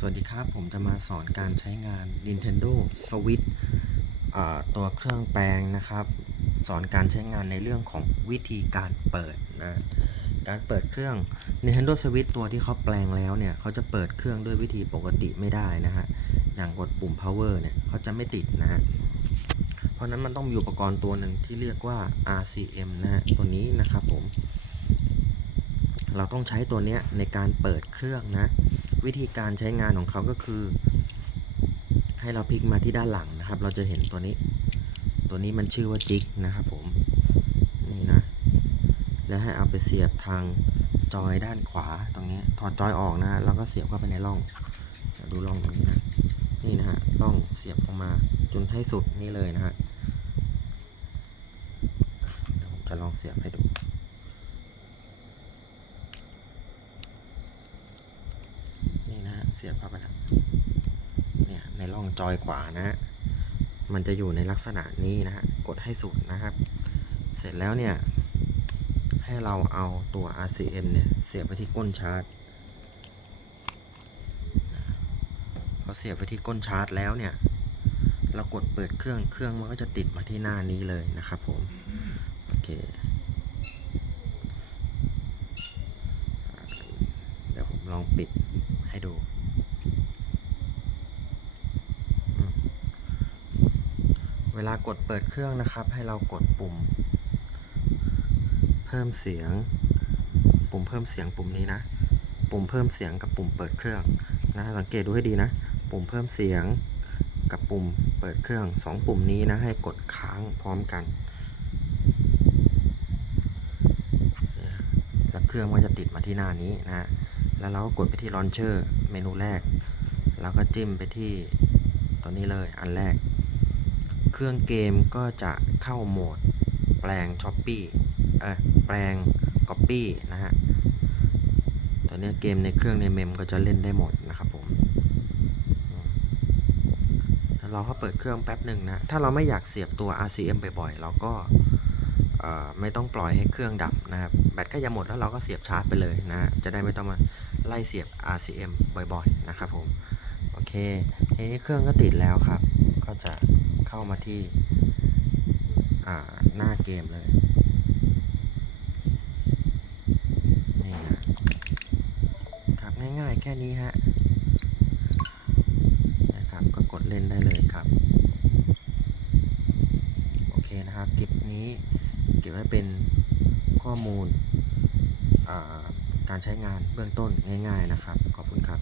สวัสดีครับ ผมจะมาสอนการใช้งาน Nintendo Switch ตัวเครื่องแปลงนะครับ สอนการใช้งานในเรื่องของวิธีการเปิดนะ การเปิดเครื่อง Nintendo Switch ตัวที่เขาแปลงแล้วเนี่ยเขาจะเปิดเครื่องด้วยวิธีปกติไม่ได้นะฮะ อย่างกดปุ่ม power เนี่ยเขาจะไม่ติดนะฮะ เพราะฉะนั้นมันต้องมีอุปกรณ์ตัวหนึ่งที่เรียกว่า RCM นะฮะ ตัวนี้นะครับผม เราต้องใช้ตัวเนี้ยในการเปิดเครื่องนะ วิธีการใช้งานของเขาก็คือ ให้เราพลิกมาที่ด้านหลังนะครับ เราจะเห็นตัวนี้ ตัวนี้มันชื่อว่าจิกนะครับผมนี่นะ แล้วให้เอาไปเสียบทางจอยด้านขวาตรงนี้ถอดจอยออกนะแล้วก็เสียบเข้าไปในร่องดูร่องตรงนี้นะนี่นะฮะร่องเสียบออกมาจนให้สุดนี่เลยนะฮะเดี๋ยวผมจะลองเสียบให้ดู นี่นะฮะเสียบเข้าไปแล้วเนี่ยในร่องจอยขวานะฮะมันจะอยู่ในลักษณะนี้นะฮะกดให้สุดนะครับ เสร็จแล้วเนี่ย ให้เราเอาตัว RCM เนี่ยเสียบไปที่ก้นชาร์จพอเสียบไปที่ก้นชาร์จแล้วเนี่ย เรากดเปิดเครื่องเครื่องมันก็จะติดมาที่หน้านี้เลยนะครับผมโอเคเดี๋ยวผมลองปิดให้ดูอืม เวลากดเปิดเครื่องนะครับ ให้เรากดปุ่ม เพิ่มเสียง ปุ่มเพิ่มเสียงปุ่มนี้นะ ปุ่มเพิ่มเสียงกับปุ่มเปิดเครื่องนะสังเกตดูให้ดีนะ ปุ่มเพิ่มเสียงกับปุ่มเปิดเครื่องสองปุ่มนี้นะ ให้กดค้างพร้อมกันแล้วเครื่องมันจะติดมาที่หน้านี้นะแล้วเราก็กดไปที่ Launcher เมนูแรก แล้วก็จิ้มไปที่ตัวนี้เลยอันแรก เครื่องเกมก็จะเข้าโหมด แปลง Shopee เออแปลง Copy นะฮะตอนนี้เกมในเครื่องในเมมก็จะเล่นได้หมดนะครับผมอืมแล้วเราก็เปิดเครื่องแป๊บหนึ่งนะ ถ้าเราไม่อยากเสียบตัว RCM บ่อยๆ เราก็ไม่ต้องปล่อยให้เครื่องดับนะครับ แบตก็จะหมดแล้วเราก็เสียบชาร์จไปเลยนะ จะได้ไม่ต้องมาไล่เสียบ RCM บ่อยๆ นะครับผม โอเค ทีนี้เครื่องก็ติดแล้วครับ ก็จะ เข้ามาที่หน้าเกมเลย นี่นะครับง่ายๆแค่นี้ฮะนะครับก็กดเล่นได้เลยครับ โอเคนะครับคลิปนี้เก็บไว้เป็นข้อมูลการใช้งานเบื้องต้นง่าย ๆนะครับ ขอบคุณครับ